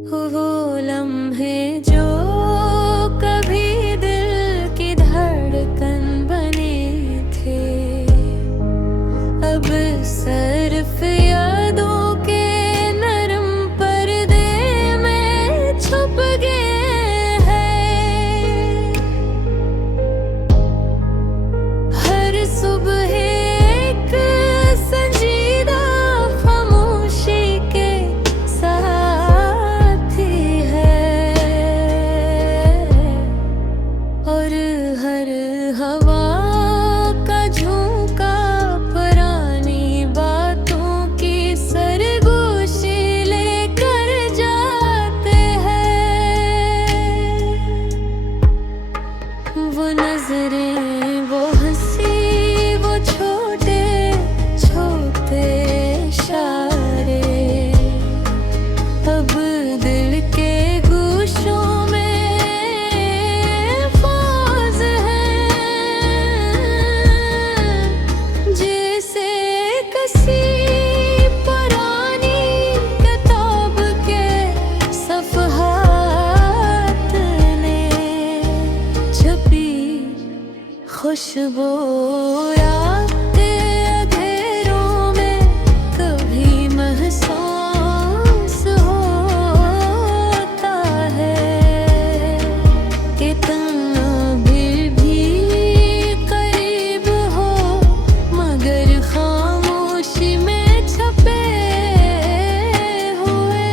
वो लम्हे जो कभी दिल की धड़कन बने थे, अब सिर्फ यादों के नरम पर्दे में छुप गए हैं। हर सुबह एक संजीदा खामोशी के और हर हवा का झोंका पुरानी बातों की सरगोशी लेकर जाते हैं। वो नजरें, वो हंसी, वो छोटे छोटे इशारे अब दिल के गोशों खुशबू रात के अंधेरों में कभी महसूस होता है कि तुम भी करीब हो, मगर खामोशी में छपे हुए।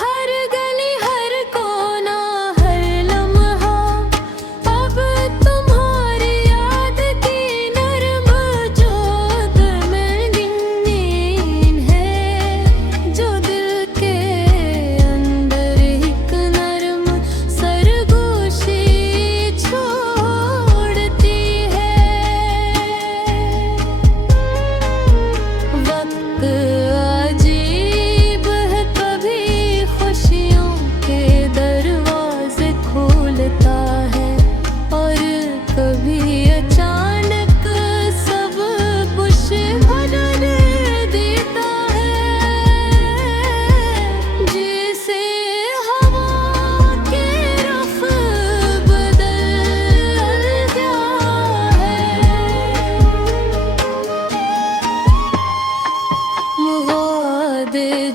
हर गली, हर कोना,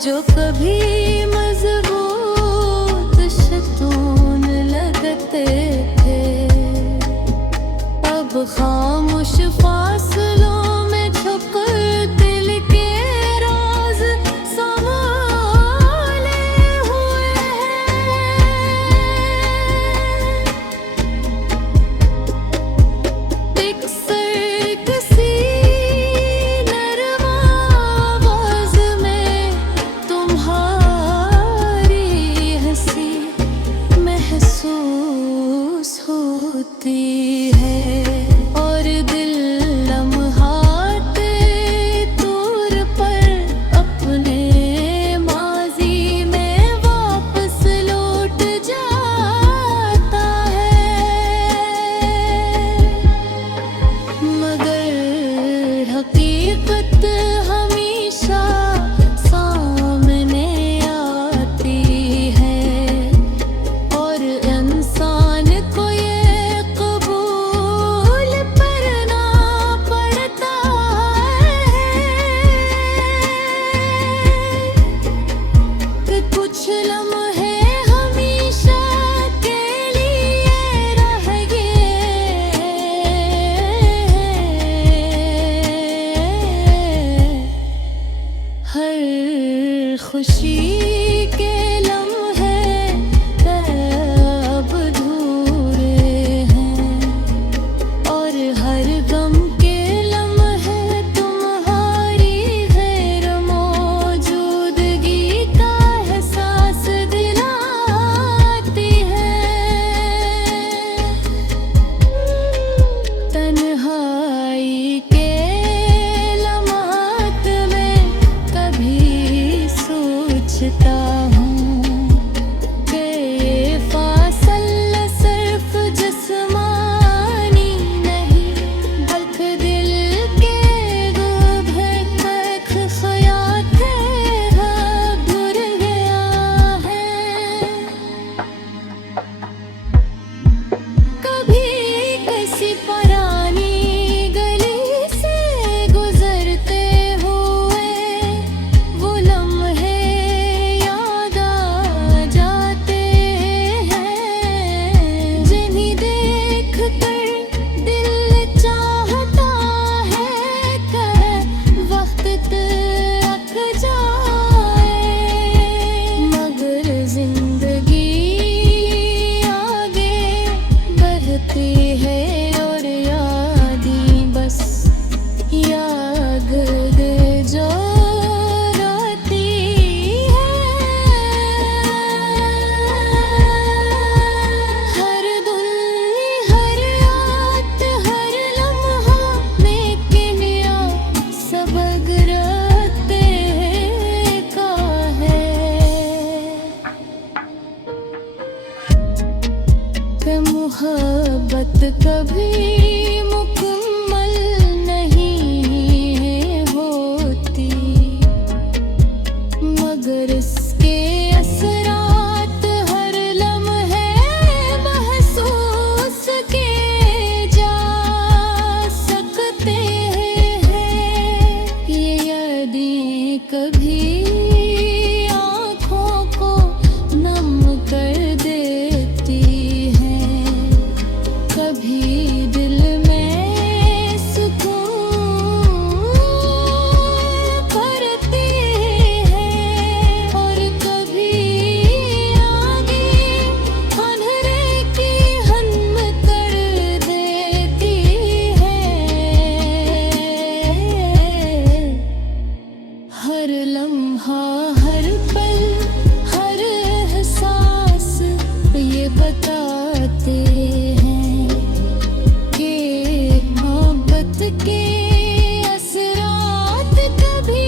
जो कभी मजबूत शतून लगते थे, अब खामोश फासलों में छुप दिल के राज संभाले हुए हैं। एक सी होती है और दिल लम्हात दूर पर अपने माजी में वापस लौट जाता है, मगर हकीकत हमेशा सामने आती है और इंसान को कुछ लम्हे हमेशा के लिए रह गए। हर खुशी के लम्हे अब अधूरे हैं और हर गम के लम्हे तुम्हारी गैर मौजूदगी का एहसास दिलाती है। तन्हाई के लम्हात में कभी सोचती हर लम्हा हर पल हर एहसास ये बताते हैं कि मोहब्बत के असरात कभी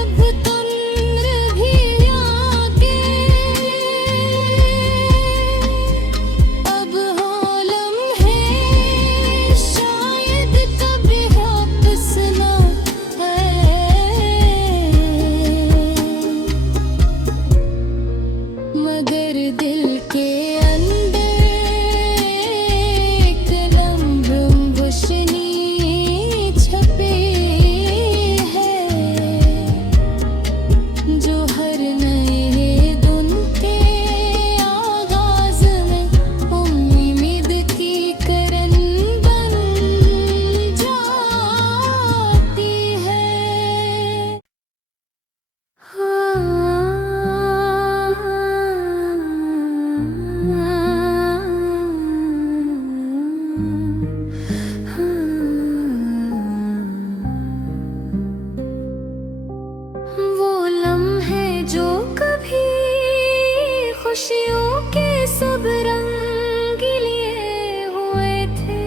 अब तुमने भी आके अब हो लम्हे शायद कभी वापस ना मगर दिल के अंदर एक लम्ह रोशनी छपी है जो हर नए दिन के आगाज में उम्मीद की किरण बन जाती है। वो लम्हे जो कभी खुशियों के सब रंग लिए हुए थे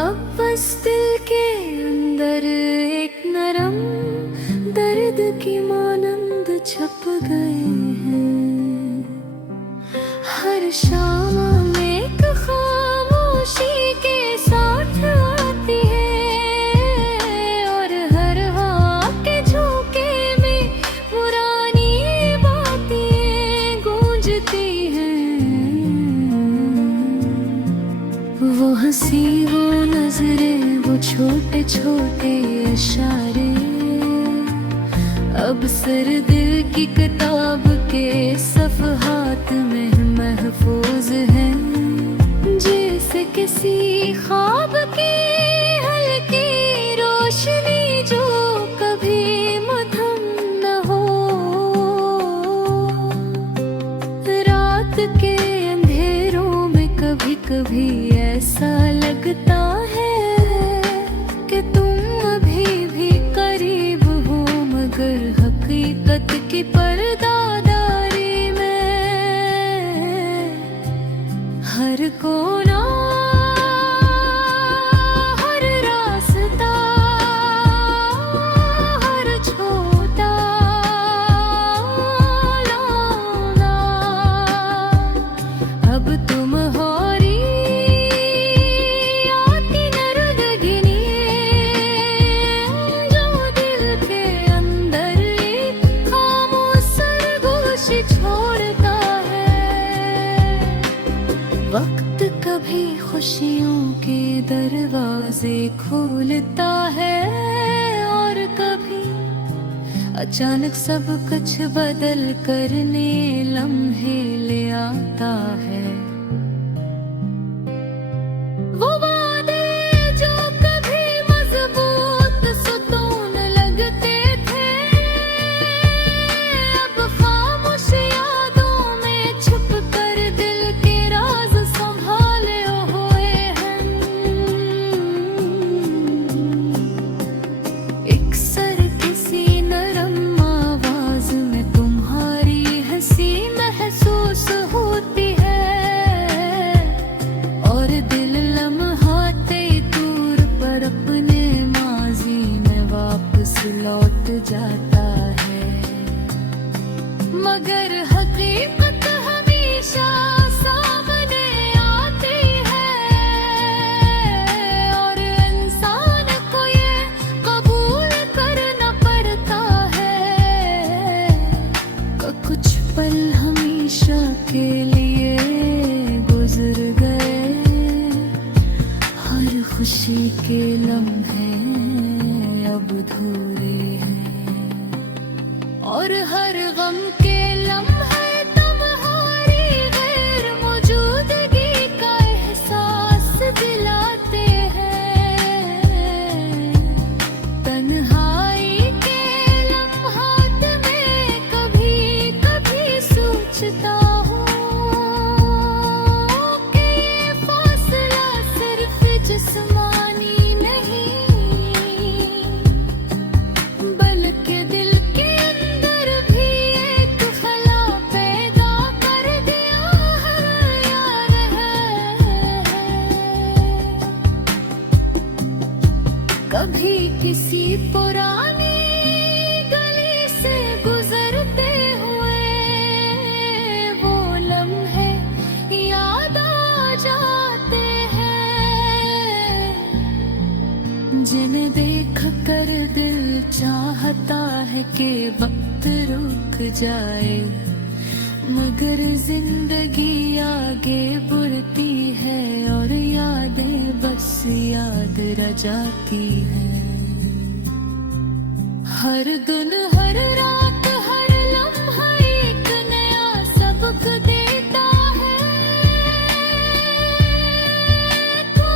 अब बस दिल के अंदर एक नरम दर्द की मानंद छप गए हैं। हर शाम एक खामोशी के साथ आती है और हर हवा के झोंके में पुरानी बातें गूंजती हैं। वो हंसी वो नजरें वो छोटे छोटे इशारे अब सर दिल की किताब के सफ़हात में महफूज हैं। जैसे किसी ख्वाब की हल्की रोशनी जो कभी मधम न हो। रात के अंधेरों में कभी कभी ऐसा लगता है कि तुम अभी भी करीब हो मगर हकीकत की पर्दादारी में हर कोना हर रास्ता हर छोटा लम्हा अब तुम्हारी आती नरगिनी जो दिल के अंदर एक खामोश सरगोश छोड़ता है। वक्त कभी खुशियों के दरवाजे खोलता है और कभी अचानक सब कुछ बदल करने लम्हे ले आता है। वो वादे जो कभी मजबूत सुतून लगते थे अब खामोश यादों में छुप कर दिल के राज संभाले हुए हैं। एक सर किसी नरम आवाज में तुम्हारी हंसी महसूस होती है और दिल लम्हाते दूर पर अपने माजी में वापस लौट जाता है। मगर हकीकत हमेशा सामने आती है और इंसान को ये कबूल करना पड़ता है कि कुछ पल हमेशा के लिए गुजर गए। हर खुशी के लम्हे अब अधूरे हैं और हर गम के लम्हे तुम्हारी गैर मौजूदगी का एहसास दिलाते हैं। तन्हाई के लम्हात में कभी कभी सोचता हूँ कि ये फासला सिर्फ जिस्मानी नहीं कभी किसी पुरानी गली से गुजरते हुए वो लम्हे याद आ जाते हैं, जिन्हें देख कर दिल चाहता है कि वक्त रुक जाए, मगर जिंदगी आगे बढ़ती है और यादें बस याद रह जाती हैं। हर दिन हर रात हर लम्हा एक नया सबक देता है, तो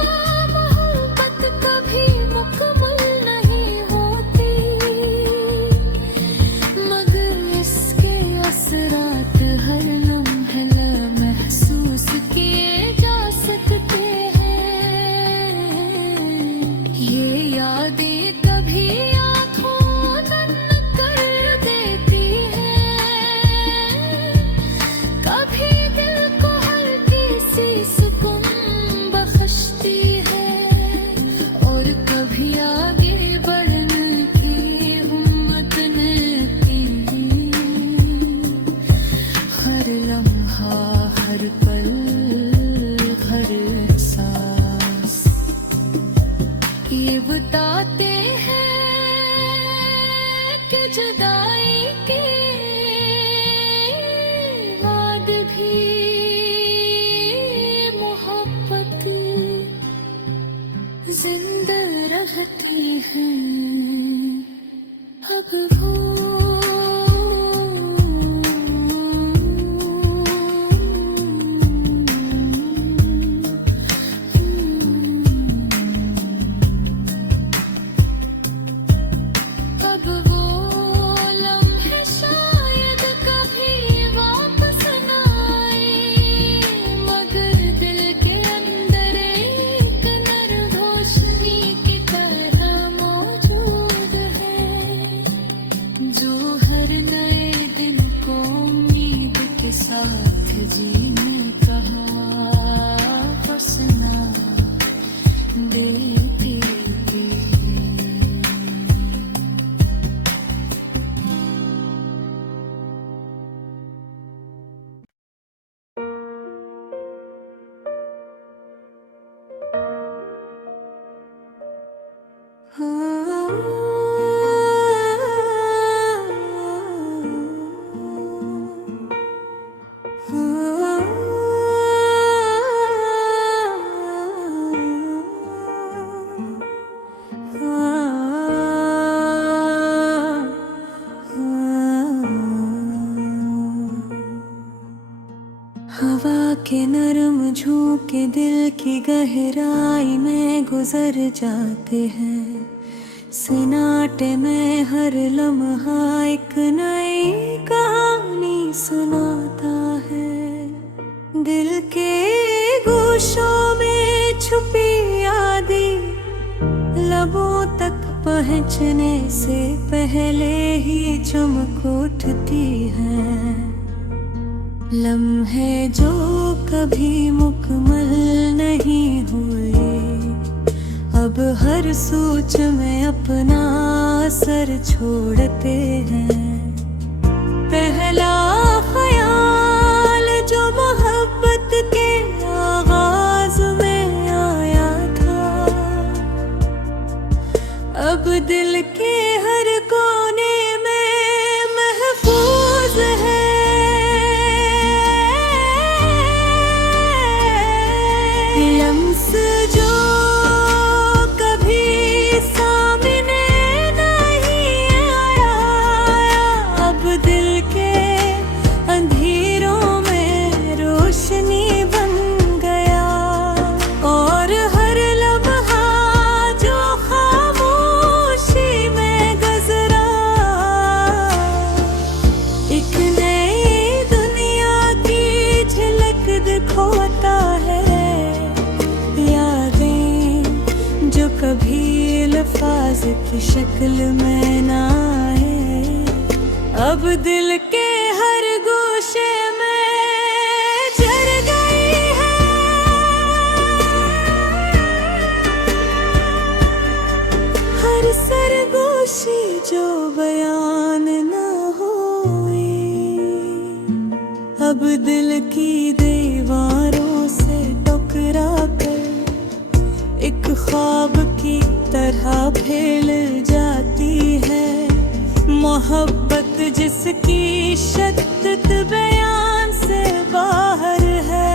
मोहब्बत कभी मुकम्मल नहीं होती, मगर इसके असरात हर लम्हे महसूस किए जा सकते हैं। ये यादें तभी आंखों नम कर देती हैं, कभी दिल को हल्की सी सुकून बख्शती है, और कभी आगे बढ़ने की हिम्मत देती है। हर लम्हा हर पल हर एहसास ये बताते हैं कि जुदाई के बाद भी मोहब्बत जिंदा रहती है। अब वो अब वो लम्हे शायद कभी वापस न आए, मगर दिल के अंदर एक नर रोशनी की तरह मौजूद है, जो हर नए दिन को उम्मीद के साथ जीने का हौसला देती है। हवा के नरम झोंके दिल की गहराई में गुजर जाते हैं, सन्नाटे में हर लम्हा एक नई कहानी सुनाता है। दिल के गोशों में छुपी यादें लबों तक पहुँचने से पहले ही चमक उठती हैं, लम्हे जो कभी मुकम्मल नहीं हुए, अब हर सोच में अपना असर छोड़ते हैं। पहला ख्याल जो मोहब्बत के आगाज में आया था, अब दिल के हर कोने में महफूज है। लम्स जो कभी सामने नहीं आया, अब दिल के अंधेरों में रोशनी बन गया, और हर लम्हा जो खामोशी में गुजरा एक नई दुनिया की झलक दिखोता है। जो कभी अल्फाज की शक्ल में ना आए, अब दिल के हर गोशे में जर गई है। बयान न होए। अब दिल की दीवारों से टकरा कर एक ख्वाब की तरह फैल जाती है मोहब्बत, जिसकी शिद्दत बयान से बाहर है।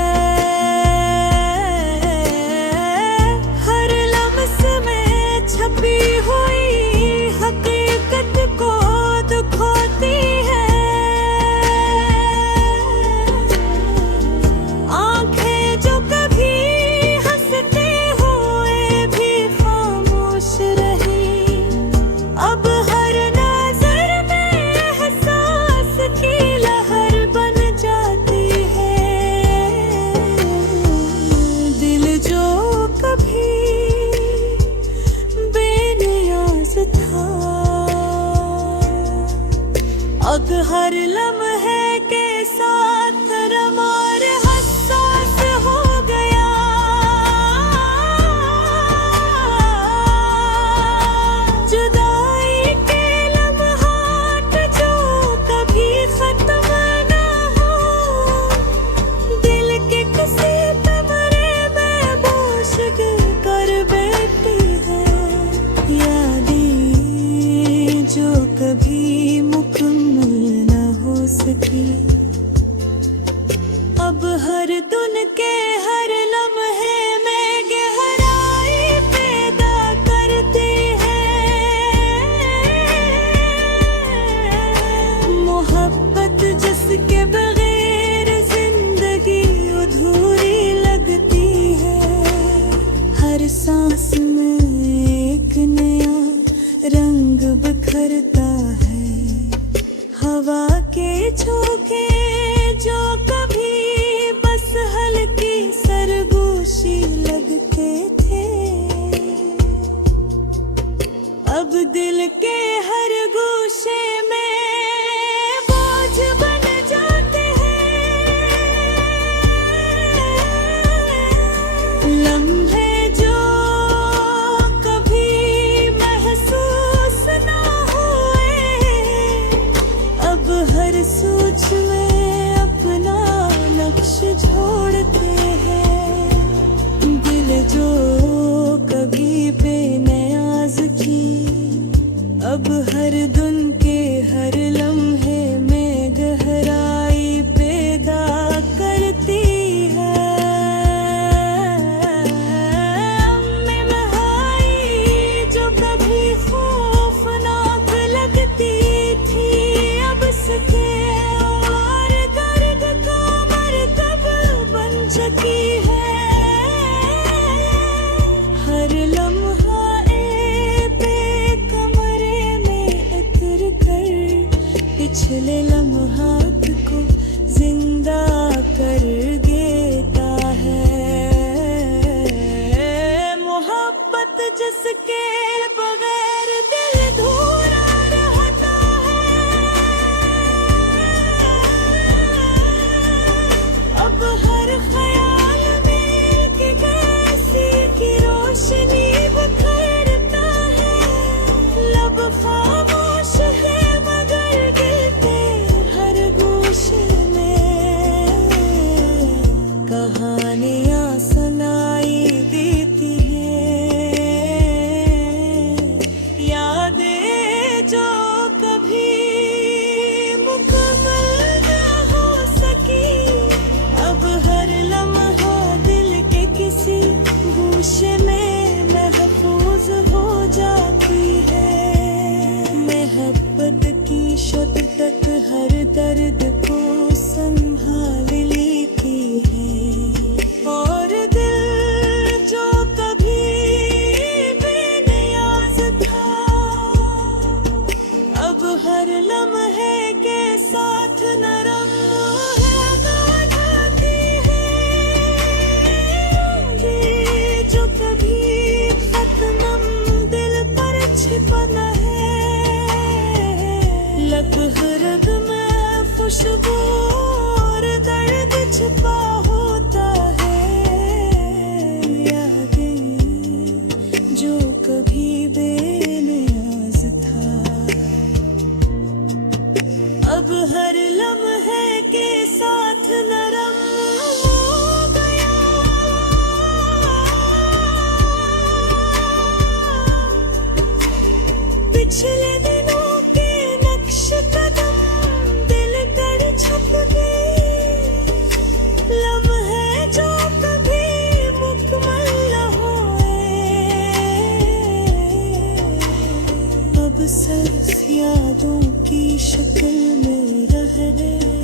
हर लम्स में छपी हुई हकीकत को दुखोती है। आंखें जो कभी हंसते हुए भी खामोश रही, अब हर नजर में एहसास की लहर बन जाती है। दिल जो कभी बेनियाज था, अब हर लम्हे के साथ रमार हसास हो गया। जुदाई के लम्हात जो कभी खत्म ना हो, दिल के किसी कमरे में बोशग कर बैठी है। यादें जो कभी मुकम्मल न हो सकी, अब हर दिन के हर लम्हे में गहराई पैदा करती है। मोहब्बत जिसके बगैर जिंदगी अधूरी लगती है। हर सांस में एक नया रंग बिखरता है। हवा के झोंके जो कभी बस हल्की सरगोशी लगते थे, अब दिल के हर गोशे में बोझ बन जाते हैं। लम्हे जो कभी महसूस ना हुए, अब हर सोच में अपना नक्श छोड़ते हैं। दिल जो कभी बेनियाज की, अब हर दिन के हर लम्हे में गहराई पैदा करती है। महई जो कभी खौफनाक लगती थी, अब सके और गर्द का मरकब बन चुकी है। हर लम्हा एक कमरे में सिर्फ यादों की शक्ल में रह ले।